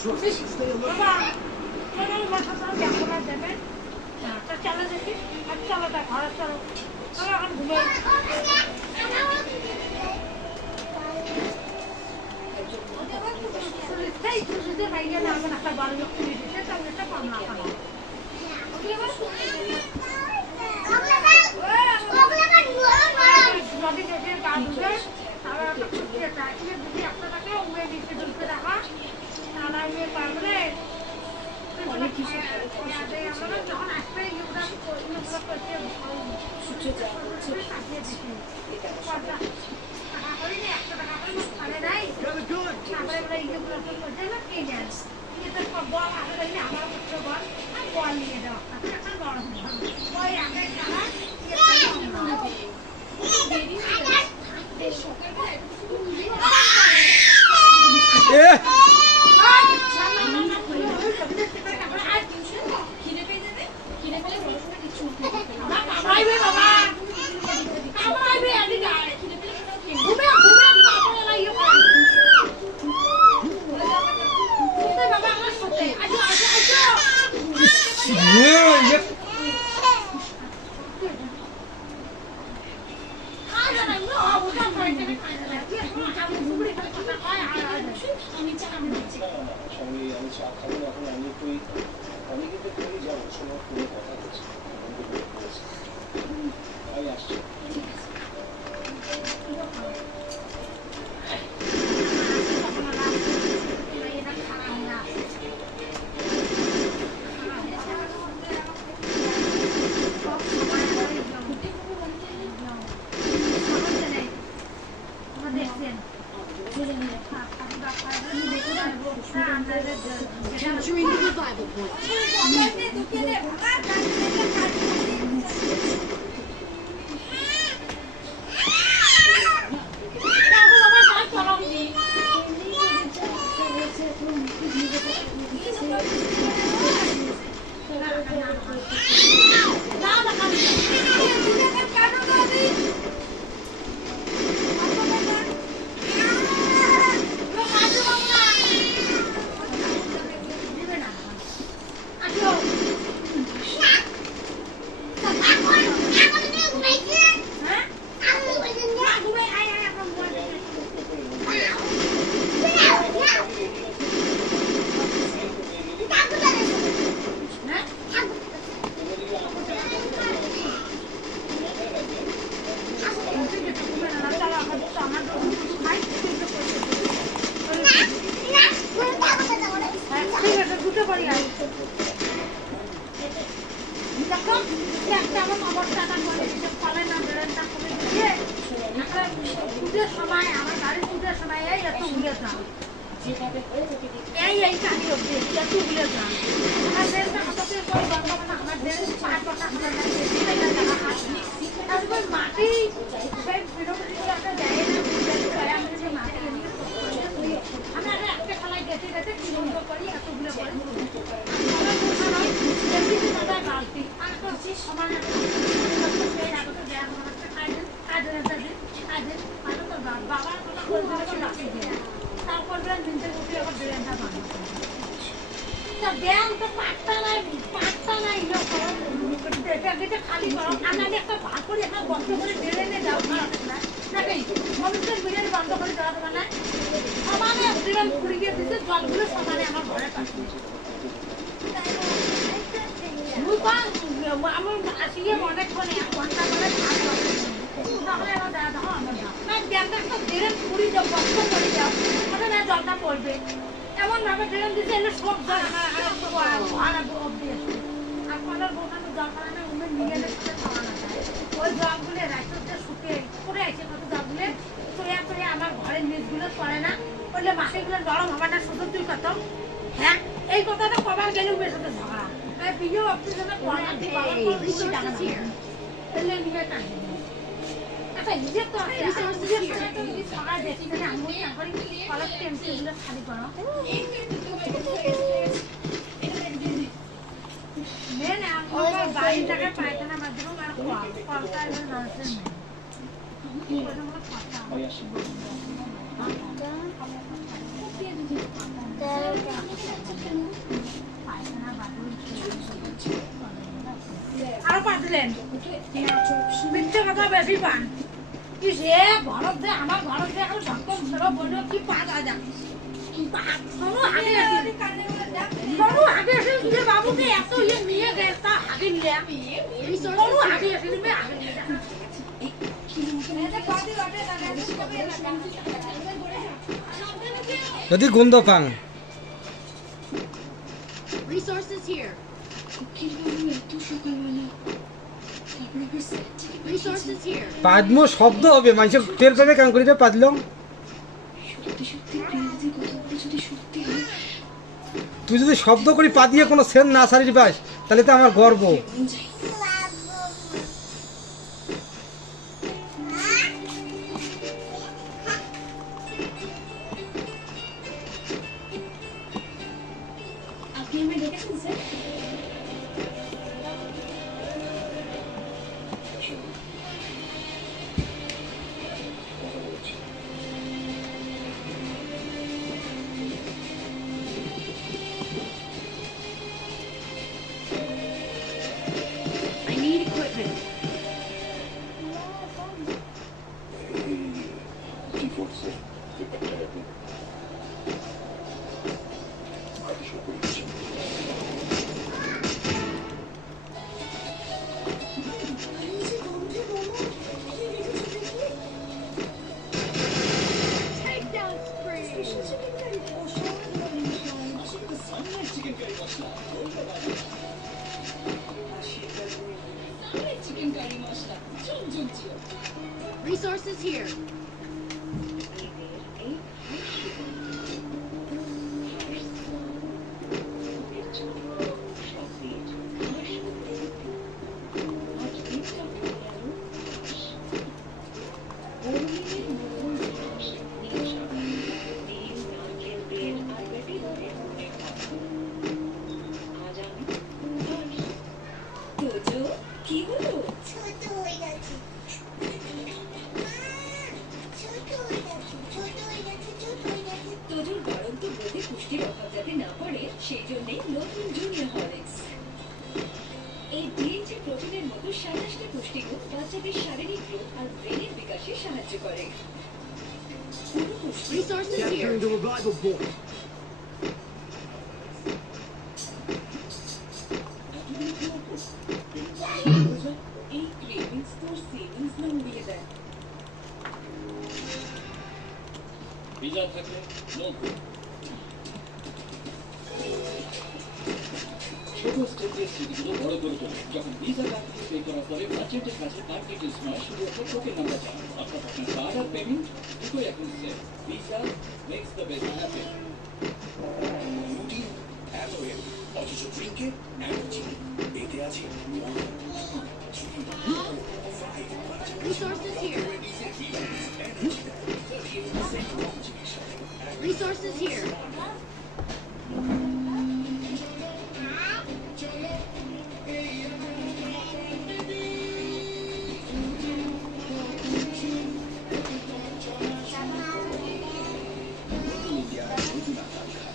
বাবা কোন মাথা তো দেখো দেবেন তা চলো দেখি আর চলো তা ঘরে চলো চলো এখন ঘুমে এই তুই ভাইয়া না আমার একটা বড় লোক তুই দিতে তাহলে একটা কম না পাবো নদী যেতে গা ধুবে তারপর একটা ফুটিয়ে চাইলে যদি একটা টাকা উমে দিতে দুলতে রাখা তারা উমে পারবে যখন আসবে এগুলো করতে কাটিয়ে দিচ্ছি টাকা করিনি 100 টাকা করে মানে নাই তারপরে এগুলো করতে না কে জানে এটা সব বল আসলে আমার পুত্র বল আর বল নিয়ে যাওয়া এখন বড় ওই আগে টাকা Capturing the revival point. Thank you. বুঝলেন মিথ্যে কথা বেশি পান কি সে ঘরত যে আমার ঘরত যে এখন সপ্তম ছেলে বলল কি পাঁচ হাজার সোনু আগে সোনু আগে এসে তুই বাবুকে এত ইয়ে নিয়ে গেল তা আগে নিয়ে সোনু আগে এসে তুমি আগে নিয়ে যা যদি গন্ধ পান Resources here. Resources here. পাদম শব্দ হবে মানুষ টের পাবে কাম করিতে পাদলাম তুই যদি শব্দ করি পাদিয়ে কোনো সেন না সারি পাস তাহলে তো আমার গর্ব আপনি আমায় ডেকেছেন sir? I need equipment. Takedown spree. Resources here. কি হলো? ছোট হয়ে গেছে তোজোর বাড়ন্ত বোধে পুষ্টির অভাব যাতে না পড়ে সেই জন্যই নতুন জুনিয়র হরলিক্স। এই ডিএনএ প্রোটিনের মতো 27টা পুষ্টিগুণ বাচ্চাদের শারীরিক গ্রোথ আর ব্রেনের বিকাশে সাহায্য করে। পুরো পুষ্টি Capturing the revival board. এই ক্রেভিংস তোর সেভিংস না উড়িয়ে দেয়। ভিসা থাকলে ছোট স্টেপের স্মৃতিগুলো বড় করে তোলে যখন ভিসা কার্ড দিয়ে পে করার পরে বাজেটের কাছে কার্ড ডিটেলস নয় শুধু একটা টোকেন নাম্বার চান আপনার কার্ড আর পেমেন্ট দুটোই এখন save visa makes the best happen routine এত হেলদি অথচ ড্রিঙ্কে এনার্জি এতে আছে Resources here. Resources here. ইন্ডিয়ার নতুন আকাঙ্ক্ষা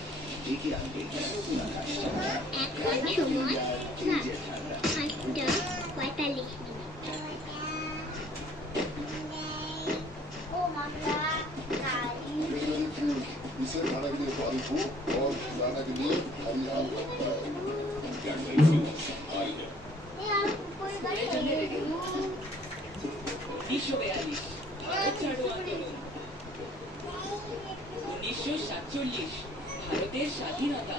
ডেকে আনবে নতুন আকাশ এখন সময় না 8:45 ও মামা গাড়ি इसे खाना के लिए सॉरी को और लाना के लिए हरियाणा এই আর কোন গাড়ি নেই 1942 ভারত ছাড়ো আন্দোলন 1947 ভারতের স্বাধীনতা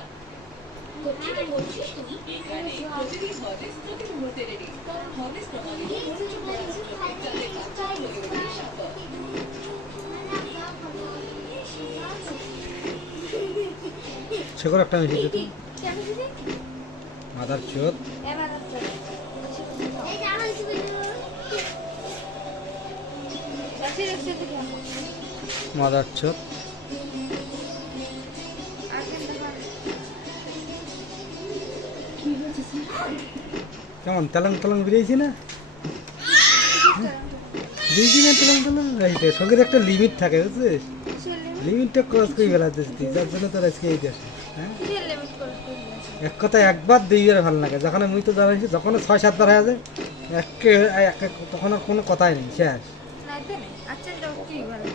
কোথায় বলছিস তুমি এখানে প্রতিদিন হরলিক্স প্রতি মুহূর্তে রেডি কারণ হরলিক্স প্রমাণিত পরিচয় যাতে বাচ্চা হয়ে ওঠে সম্ভব সেগুলো একটা মিশে যেত কেন দিদি মাদার চোদ এবার আসছে এই জানো তুমি যাচ্ছে যাচ্ছে তো কেন মাদার চোদ কেমন তেলং তেলং বেরিয়েছি না বেশি না তেলং তেলং রাইতে সঙ্গের একটা লিমিট থাকে বুঝছিস লিমিটটা ক্রস করে বেড়াতেছি যার জন্য তোর আজকে এই দেশ হ্যাঁ এক কথা একবার দুইবার ভালো লাগে যখন মুই তো দাঁড়াইছি যখন 6-7 বার হয়ে যায় তখন আর কোনো কথাই নেই শেষ নাইতে নেই আচ্ছা তো কি ভালো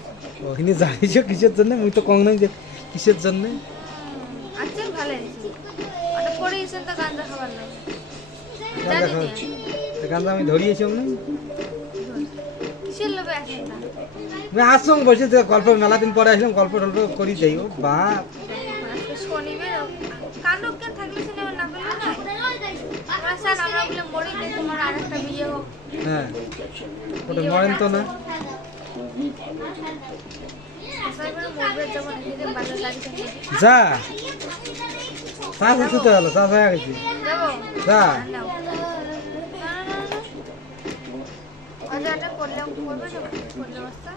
ওখানে জানিস কিসের জন্য মুই তো কম নাই যে কিসের জন্য আচ্ছা ভালো হয়েছে ওটা পরে এসে তো গাঁজা খাবার নাই গাঁজা খাওয়াচ্ছি গাঁজা আমি ধরিয়েছি না কিসের লোভে আসেন না আমি আসলাম বসে গল্প মেলা দিন পরে আসলাম গল্প টল্প করি যাই ও বাপ আজকে শনিবার কাণ্ডব কেন থাকলে সিনেমা না করলে না আমরা স্যার আমরা বলে মরি যে তোমার আর একটা বিয়ে হোক হ্যাঁ ওটা মরেন তো না সবাই মরবে যেমন এদিকে বাজার লাগছে যা চা শুতে হলো চা হয়ে গেছে যাবো যা নাও বাজারটা করলে করবে না করলে বস্তা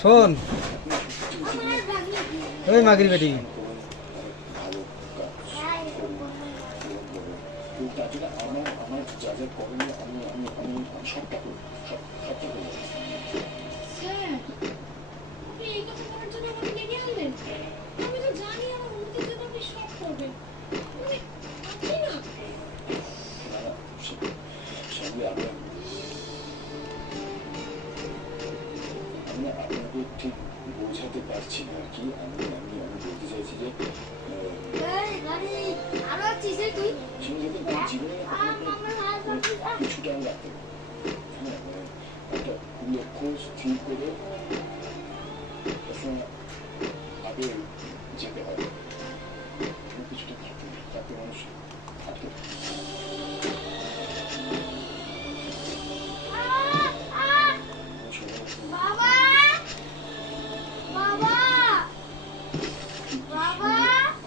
শোন ওই মাগরি বেটি আপনাকে ঠিক বোঝাতে পারছি না কি আমি বলতে চাইছি যে জীবনে কিছুটা রাখতে হ্যাঁ একটা লক্ষ্য স্থির করে আগে যেতে হয় কিছুটা থাকতে মানুষ থাকতে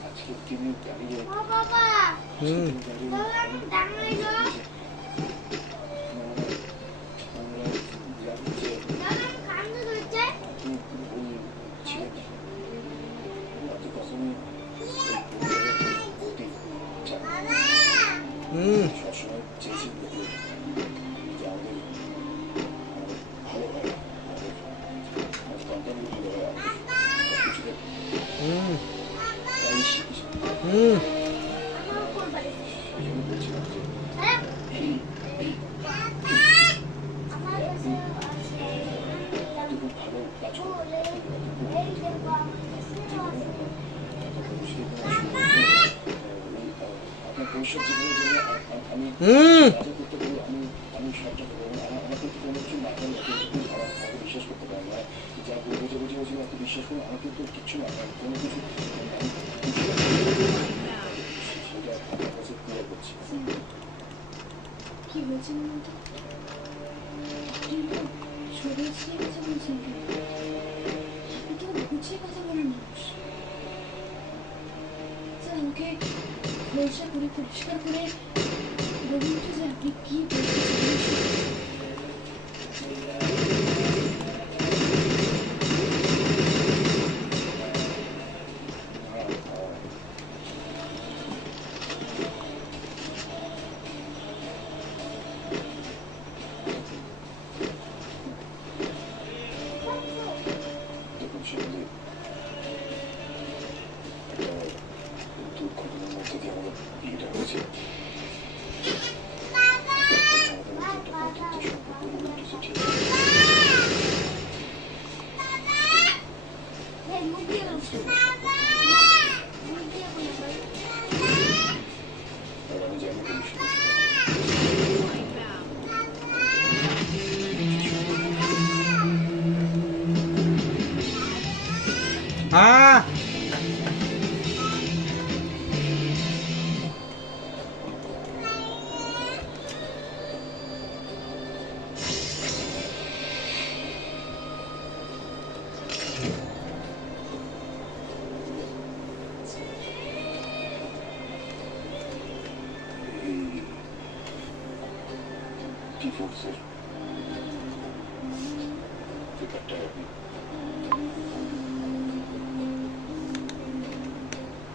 আজকে তিনি দাঁড়িয়ে সবসময় চেয়েছি যে আমাদের ভালো হয় আমাদের সন্তানগুলো ভালো হয় আমাদের কিছুতে তাই শিখেছি এই জন্য বলছিলাম যে খুব ভালো কাজ আপনার ভবিষ্যৎ জীবনের জন্য আমি করতে পারি আমি সবটা আমার কিন্তু কোনো কিছু না করে আমাকে বিশ্বাস করতে পারি না যা বোঝাবুঝি হয়েছিল আপনি বিশ্বাস করুন আমার কিন্তু কিচ্ছু না কোনো কিছু সেটা আপনার কাছে ক্লিয়ার করছি কি হয়েছে শরীর ছিঁড়ে গেছে বলছেন আপনি তো গুছিয়ে কথা বলেন মানুষ স্যার আমাকে ভরসা করে পরিষ্কার করে বলুন তো যে আপনি কি বলতে দেখুন সেগুলি একটা দুর্ঘটনার মধ্যে দিয়ে আমাদের বিয়েটা হয়েছে আমি জানি হ্যাঁ ডিভোর্সের পেপারটা আপনি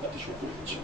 তাতে সই করে দিচ্ছি